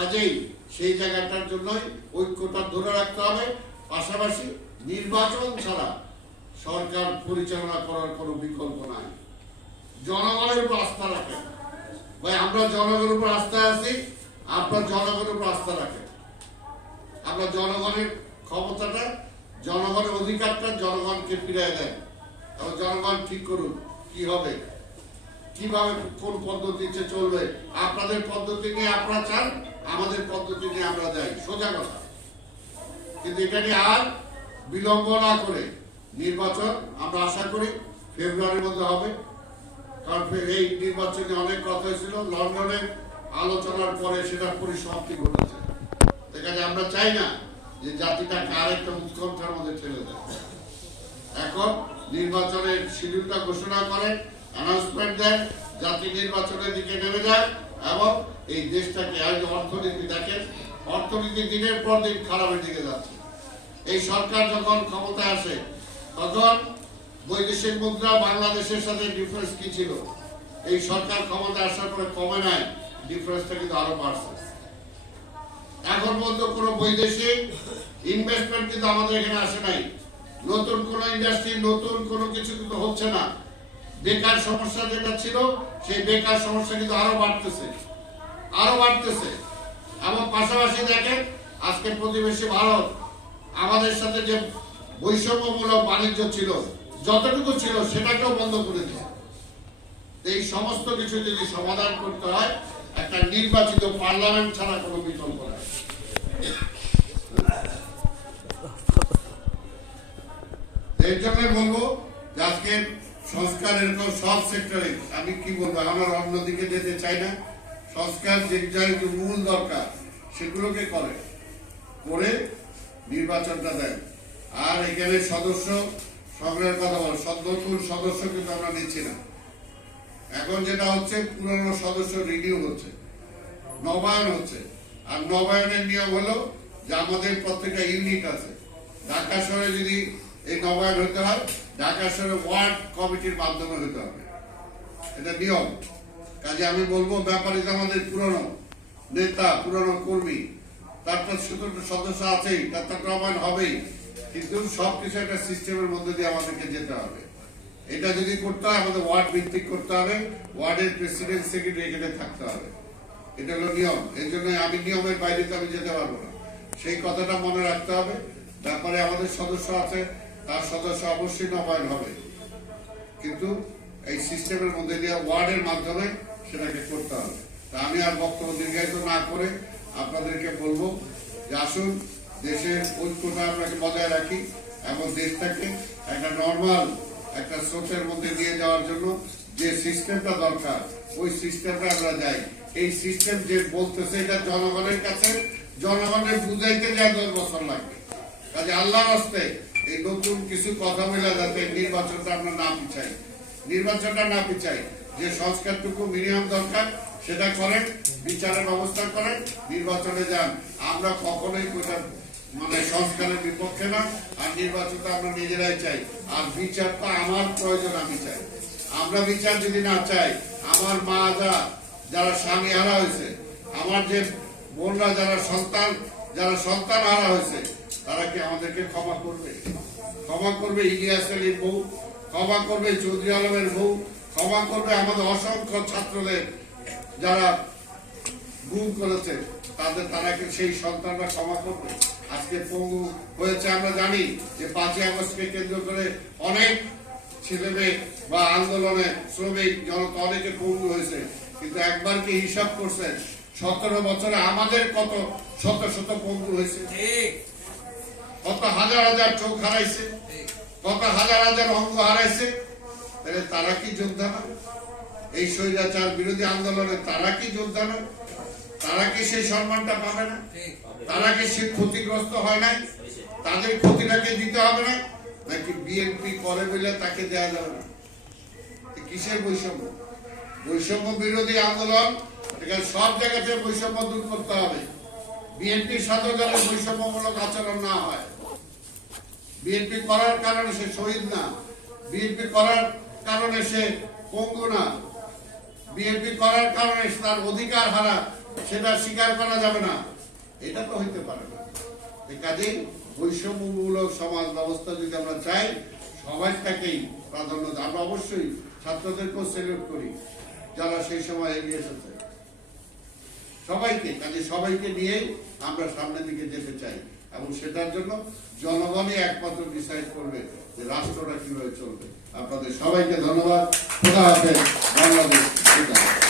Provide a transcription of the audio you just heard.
কাজেই সেই জায়গাটার জন্যই ঐক্যটা ধরে রাখতে হবে। পাশাপাশি নির্বাচন ছাড়া সরকার পরিচালনা করার কোনো বিকল্প নাই। জনগণের উপর আস্থা রাখেন। ভাই, আমরা জনগণের উপর আস্থা আছি, আপনার জনগণের উপর আস্থা রাখেন। আমরা জনগণের ক্ষমতাটা, জনগণের অধিকারটা জনগণকে ফিরিয়ে দেন। এবং জনগণ ঠিক করুন কি হবে? কীভাবে, কোন পদ্ধতিতে চলবে? আপনাদের পদ্ধতি নিয়ে আপনারা চান? আমাদের পদ্ধতি নিয়ে আমরা যাই, সোজা কথা। কিন্তু এটা নিয়ে আর বিলম্ব না করে নির্বাচন আমরা আশা করি ফেব্রুয়ারির মধ্যে হবে। কারণ এই নির্বাচনে অনেক কথা হয়েছিল লন্ডনে আলোচনার পরে সেটা পরিসমাপ্তি ঘটেছে। এখানে আমরা চাই না যে জাতিটাকে আরেকটা উৎকণ্ঠার মধ্যে ঠেলে দেয়। এখন নির্বাচনের শিডিউলটা ঘোষণা করেন অ্যানাউন্সমেন্ট দেন, জাতি নির্বাচনের দিকে নেমে যায় এবং এই দেশটাকে আজ অর্থনীতি, দেখেন, অর্থনীতি দিনের পর দিন খারাপের দিকে যাচ্ছে। এই সরকার যখন ক্ষমতায় আসে, তখন বৈদেশিক মুদ্রা বাংলাদেশের সাথে ডিফারেন্স কি ছিল? এই সরকার ক্ষমতায় আসার পরে কমে নাই ডিফারেন্সটা কিন্তু আরও বাড়ছে। এখন পর্যন্ত কোনো বৈদেশিক ইনভেস্টমেন্ট কিন্তু আমাদের এখানে আসে নাই। নতুন কোন ইন্ডাস্ট্রি নতুন কোনো কিছু কিন্তু হচ্ছে না। বেকার সমস্যা যেটা ছিল, সেই বেকার সমস্যা কিন্তু আরও বাড়তেছে। আরও বাড়তেছে। এবং পাশাপাশি দেখেন আজকে প্রতিবেশী ভারত, আমাদের সাথে যে বৈষম্যমূলক বাণিজ্য ছিল, যতটুকু ছিল, সেটাকেও বন্ধ করে দিয়েছে এই সমস্ত কিছু যদি সমাধান করতে হয়, একটা নির্বাচিত পার্লামেন্ট ছাড়া কোনো বিকল্প নাই। এর জন্য বলব যে আজকে সংস্কার এরকম সব সেক্টরে আমি কি বলব, আমরা অন্যদিকে যেতে চাই না। সংস্কার যে যে মূল দরকার, সেগুলোকে করে করে নির্বাচনটা দেন। আর এখানে সদস্য সংগ্রহের কথা বল নতুন সদস্য কিন্তু আমরা নিচ্ছি না। এখন যেটা হচ্ছে, পুরনো সদস্য রিনিউ হচ্ছে, নবায়ন হচ্ছে। আর নবায়নের নিয়ম হলো যে আমাদের প্রত্যেকটা ইউনিট আছে। ঢাকা শহরে যদি এই নবায়ন হতে হয়, ঢাকা শহরে ওয়ার্ড কমিটির মাধ্যমে হতে হবে। এটা নিয়ম। কাজে আমি বলব, ব্যাপারে আমাদের পুরনো নেতা, পুরনো কর্মী। তার তো স্বতন্ত্র সদস্য আছেই তো নবায়ন হবেই। কিন্তু সবকিছু একটা সিস্টেমের মধ্যে দিয়ে আমাদেরকে যেতে হবে। এটা যদি করতে হয়, আমাদের ওয়ার্ড ভিত্তিক করতে হবে, ওয়ার্ডের প্রেসিডেন্ট, সেক্রেটারি এখানে থাকতে হবে। এটা হলো নিয়ম। এই জন্য আমি নিয়মের বাইরে তো আমি যেতে পারব না। সেই কথাটা মনে রাখতে হবে। ব্যাপারে আমাদের সদস্য আছে, তার সদস্য অবশ্যই নবায়ন হবে। কিন্তু এই সিস্টেমের মধ্যে দিয়ে ওয়ার্ডের মাধ্যমে সেটাকে করতে হবে। তা আমি আর বক্তব্য দীর্ঘায়িত না করে আপনাদেরকে বলব যে আসুন, দেশের ঐক্যটা আপনাকে বজায় রাখি এবং দেশটাকে একটা নর্মাল একটা স্রোতের মধ্যে দিয়ে যাওয়ার জন্য যে সিস্টেমটা দরকার, ওই সিস্টেমটা আমরা যাই। এই সিস্টেম যে বলতেছে এটা জনগণের কাছে জনগণের বুঝাইতে যায় দশ বছর লাগবে। কাজে আল্লাহ রাস্তে এই নতুন কিছু কথা বলে যাতে নির্বাচনটা আমরা না পিছাই। নির্বাচনটা না পিছাই যে সংস্কারটুকু মিনিমাম দরকার, সেটা করেন, বিচারের ব্যবস্থা করেন, নির্বাচনে যান। আমরা কখনোই কোটা মানে সংস্কারের বিপক্ষে না, আর নির্বাচনটা আমরা নিজেরাই চাই। আর বিচারটা আমার প্রয়োজন, আমি চাই। আমরা বিচার যদি না চাই, আমার মা যা, যারা স্বামী হারা হয়েছে, আমার যে বোনরা যারা সন্তান যারা সন্তান হারা হয়েছে, তারা কি আমাদেরকে ক্ষমা করবে? ক্ষমা করবে ইলিয়াস আলীর বউ ক্ষমা করবে চৌধুরী আলমের বউ ক্ষমা করবে আমাদের অসংখ্য ছাত্রদের যারা গুম করেছে তাদের তারা কি সেই সন্তানরা ক্ষমা করবে। আজকে পঙ্গু হয়েছে আমরা জানি যে পাঁচই আগস্টকে কেন্দ্র করে অনেক ছেলে মেয়ে বা আন্দোলনে শ্রমিক জনতা অনেকে পঙ্গু হয়েছে কিন্তু একবার কি হিসাব করছেন সতেরো বছরে আমাদের কত শত শত পঙ্গু হয়েছে? কত হাজার হাজার চোখ হারাইছে? কত হাজার হাজার অঙ্গ হারাইছে। তাহলে তারা কি যোদ্ধা না? এই স্বৈরাচার বিরোধী আন্দোলনে তারা কি যোদ্ধা না? তারা কি সেই সম্মানটা পাবে না? তারা কি সে ক্ষতিগ্রস্ত হয় নাই? তাদের ক্ষতিটাকে দিতে হবে না? নাকি বিএনপি করে বলে তাকে দেওয়া যাবে না? কিসের বৈষম্য? বৈষম্য বিরোধী আন্দোলন এখানে সব জায়গাতে বৈষম্য দূর করতে হবে। বিএনপির সাথে যেন বৈষম্যমূলক আচরণ না হয়। বিএনপি করার কারণে সে শহীদ না, বিএনপি করার কারণে সে পঙ্গু না, বিএনপি করার কারণে তার অধিকার হারা, সেটা স্বীকার করা যাবে না। এটা তো হইতে পারে না। কাজেই বৈষম্যমূলক সমাজ ব্যবস্থা যদি আমরা চাই সবাইটাকেই প্রাধান্য। আমরা অবশ্যই ছাত্রদেরকেও সেলিউট করি, যারা সেই সময় এগিয়ে এসেছে। সবাইকে, কাজে সবাইকে নিয়ে আমরা সামনের দিকে যেতে চাই। এবং সেটার জন্য জনগণই একমাত্র ডিসাইড করবে যে রাষ্ট্রটা কীভাবে চলবে। আপনাদের সবাইকে ধন্যবাদ। খোদা হাফেজ। বাংলাদেশ।